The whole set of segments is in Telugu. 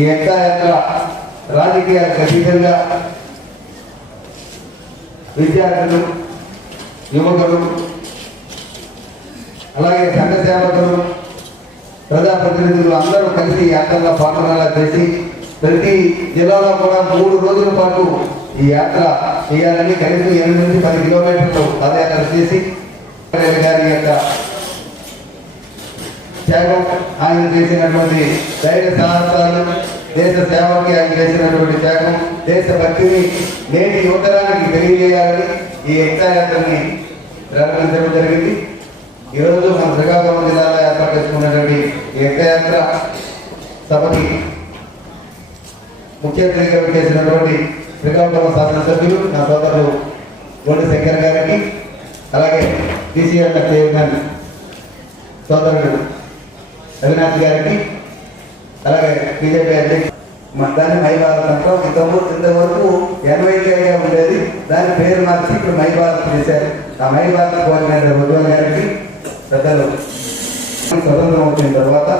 ఈ యొక్క రాజకీయాలకు అతీతంగా విద్యార్థులు, యువకులు, అలాగే సంఘ సేవకులు, ప్రజాప్రతినిధులు అందరూ కలిసి యాత్రలో పాల్గొనేలా చేసి ప్రతి జిల్లాలో కూడా 3 రోజుల పాటు ఈ యాత్ర చేయాలని కనీసం 8 నుంచి 10 కిలోమీటర్లు పాదయాత్ర చేసి గారి యొక్క త్యాగం, ఆయన చేసినటువంటి ధైర్య సాహసాలు, దేశ సేవకి ఆయన చేసినటువంటి త్యాగం, దేశభక్తిని నేటి యువతరానికి తెలియజేయాలని ఈ యాత్రని ప్రారంభించడం జరిగింది. ఈరోజు మన శ్రీకాకుళం జిల్లాలో ఏర్పాటు చేసుకున్నటువంటి ఈ యాత్ర సభకి ముఖ్య అతిథిగా చేసినటువంటి శ్రీకాకుళం శాసనసభ్యులు నా సోదరులు గోండి శంకర్ గారికి, అలాగే టీసీఎల్ చైర్మన్ సోదరుడు అవినాష్ గారికి, అలాగే బీజేపీ అధ్యక్షుడు దాన్ని మై భారత్ అంటాం. ఇంతవరకు ఎన్వైకేగా ఉండేది, దాని పేరు మార్చి ఇప్పుడు మై భారత్ చేశారు. ఆ మై భారత్ కోఆర్డినేటర్ ఉద్యోగ గారికి, పెద్దలు స్వతంత్రం వచ్చిన తర్వాత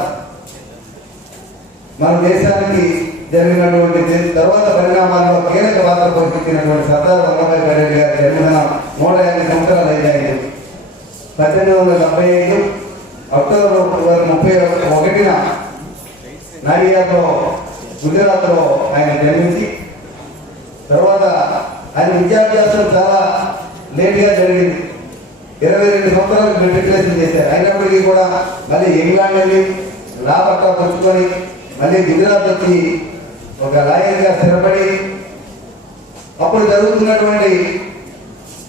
మన దేశానికి జరిగినటువంటి తర్వాత పరిణామాల్లో కీలక పాత్ర పోషించినటువంటి సర్దార్ వల్లభాయ్ పటేల్ గారి జన్మదినం 150 సంవత్సరాలు అయ్యాయి. 1875 అక్టోబర్ 31న నాడియాలో గుజరాత్లో ఆయన జన్మించి తర్వాత ఆయన విద్యాభ్యాసం చాలా లేట్గా జరిగింది. 22 సంవత్సరాలు మెట్రికులేషన్ చేశారు. అయినప్పటికీ కూడా మళ్ళీ ఇంగ్లాండ్ వెళ్ళి లా పట్టా పుచ్చుకొని మళ్ళీ గుజరాత్ వచ్చి ఒక లాయర్గా స్థిరపడి అప్పుడు జరుగుతున్నటువంటి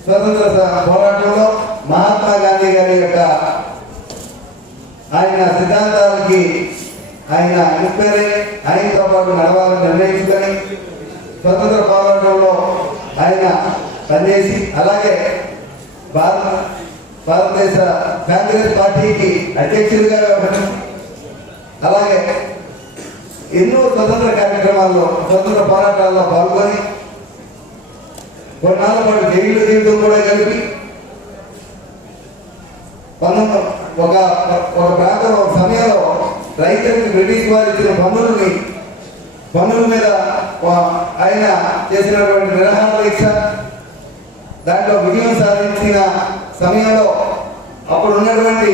స్వతంత్ర పోరాటంలో మహాత్మా గాంధీ గారి యొక్క ఆయన సిద్ధాంతాలకి ఆయన ఇన్స్పైర్ ఆయనతో పాటు నడవాలని నిర్ణయించుకొని స్వతంత్ర పోరాటంలో ఆయన పనిచేసి అలాగే భారతదేశ కాంగ్రెస్ పార్టీకి అధ్యక్షుడిగా వ్యవహరించి అలాగే ఎన్నో స్వతంత్ర కార్యక్రమాల్లో స్వతంత్ర పోరాటాల్లో పాల్గొని కొన్నాళ్ళ పాటు జైలు జీవితం కూడా కలిపి ఒక ప్రాంతం ఒక సమయంలో రైతులకు బ్రిటిష్ వారు ఇచ్చిన పన్నుల మీద ఆయన చేసినటువంటి నిరాహార దీక్ష దాంట్లో విజయం సాధించిన సమయంలో అప్పుడు ఉన్నటువంటి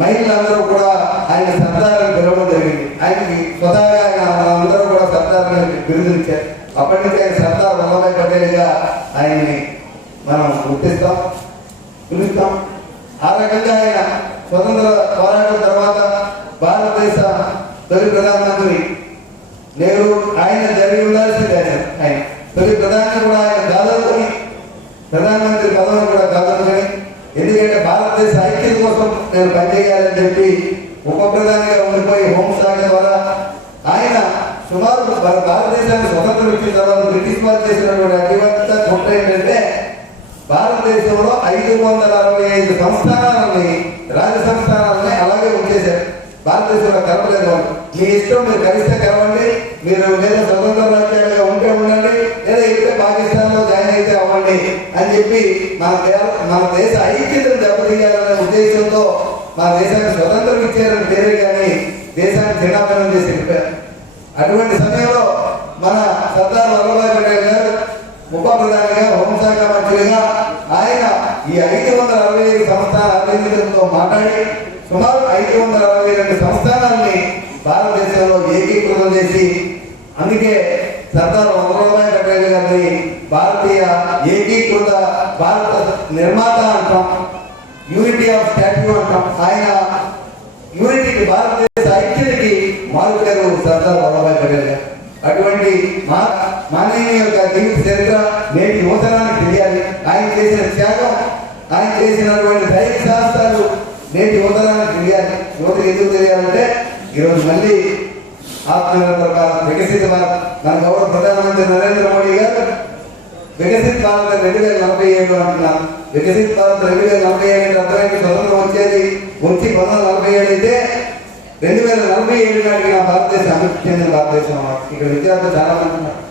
మహిళలందరూ కూడా ఆయన సర్దార్ని పిలవడం జరిగింది. ఆయనకి స్వతహాగా ఆయన అందరూ కూడా సర్దార్ని బిరుదునిచ్చారు. అప్పటి నుంచి ఆయన సర్దార్ వల్లభాయ్ పటేల్గా ఆయన్ని మనం గుర్తిస్తాం, పిలుస్తాం. ఆ రకంగా ఆయన స్వతంత్ర పోరాటం తర్వాత భారతదేశ తొలి ప్రధానమంత్రి నెహ్రూ ఆయన జరిగి ఉండాల్సింది. ఆయన తొలి ప్రధాని కూడా ఆయన కాదనుకొని ప్రధానమంత్రి పదవిని కూడా కాదనుకొని, ఎందుకంటే భారతదేశ ఐక్యత కోసం నేను పనిచేయాలని చెప్పి ఉప ప్రధానిగా ఉండిపోయి హోంశాఖ ద్వారా ఆయన సుమారు భారతదేశానికి స్వతంత్రం ఇచ్చిన తర్వాత బ్రిటిష్ వారు చేసినటువంటి అతిపెద్ద కుట్ర ఏంటంటే భారతదేశంలో 565 సంస్థానాలని రాజ సంస్థానాలని అలాగే ఉంచేశారు. భారతదేశంలో కలపలేదు. మీ ఇష్టం, మీరు కలిస్తే కలవండి, మీరు లేదా స్వతంత్ర రాజ్యాలుగా ఉంటే ఉండండి, లేదా ఇస్తే పాకిస్తాన్లో జాయిన్ అయితే అవ్వండి అని చెప్పి మన దేశ ఐక్యతను దెబ్బతీయాలనే ఉద్దేశంతో మన దేశానికి స్వతంత్రం ఇచ్చారని పేరు కానీ దేశాన్ని చిన్నాభిన్నం చేసి వెళ్ళిపోయారు. అటువంటి సమయంలో మన సర్దార్ వల్లభాయ్ పటేల్ గారు ఉప ప్రధానిగా హోంశాఖ మంత్రిగా ఆయన ఈ 565 సంస్థానాల అధినేతలతో మాట్లాడి సుమారు 562 సంస్థానాలని భారతదేశంలో ఏకీకృతం చేసి, అందుకే సర్దార్ వల్లభాయ్ పటేల్ గారిని భారతీయ ఏకీకృత భారత నిర్మాత అంటాం, యూనిటీ ఆఫ్ స్టాట్యూ అంటాం. ఆయన యూనిటీకి, భారతదేశ ఐక్యతకి మారుపేరు సర్దార్ వల్లభాయ్ పటేల్ గారు. అటువంటి మానవీయ యొక్క జీవిత చరిత్ర నేటి యువతరానికి తెలియాలి. ఆయన చేసిన త్యాగం, ఆయన చేసినటువంటి ధైర్య సాహసాలు నేటి యువతరానికి తెలియాలి. యువతకు ఎందుకు తెలియాలంటే ఈరోజు మళ్ళీ ఆత్మనిర్భర్ భారత్, వికసిత భారత్, మన గౌరవ ప్రధానమంత్రి నరేంద్ర మోడీ గారు వికసిత్ భారత్ 2047 అంటున్నారు. వికసిత్ భారత్ 2047 అర్థమైంది. స్వతంత్రం వచ్చి 1947 అయితే 2047 నాటికి నా భారతదేశం అభివృద్ధి చెందిన భారతదేశం. ఇక్కడ విద్యార్థులు చాలా మంది ఉన్నారు.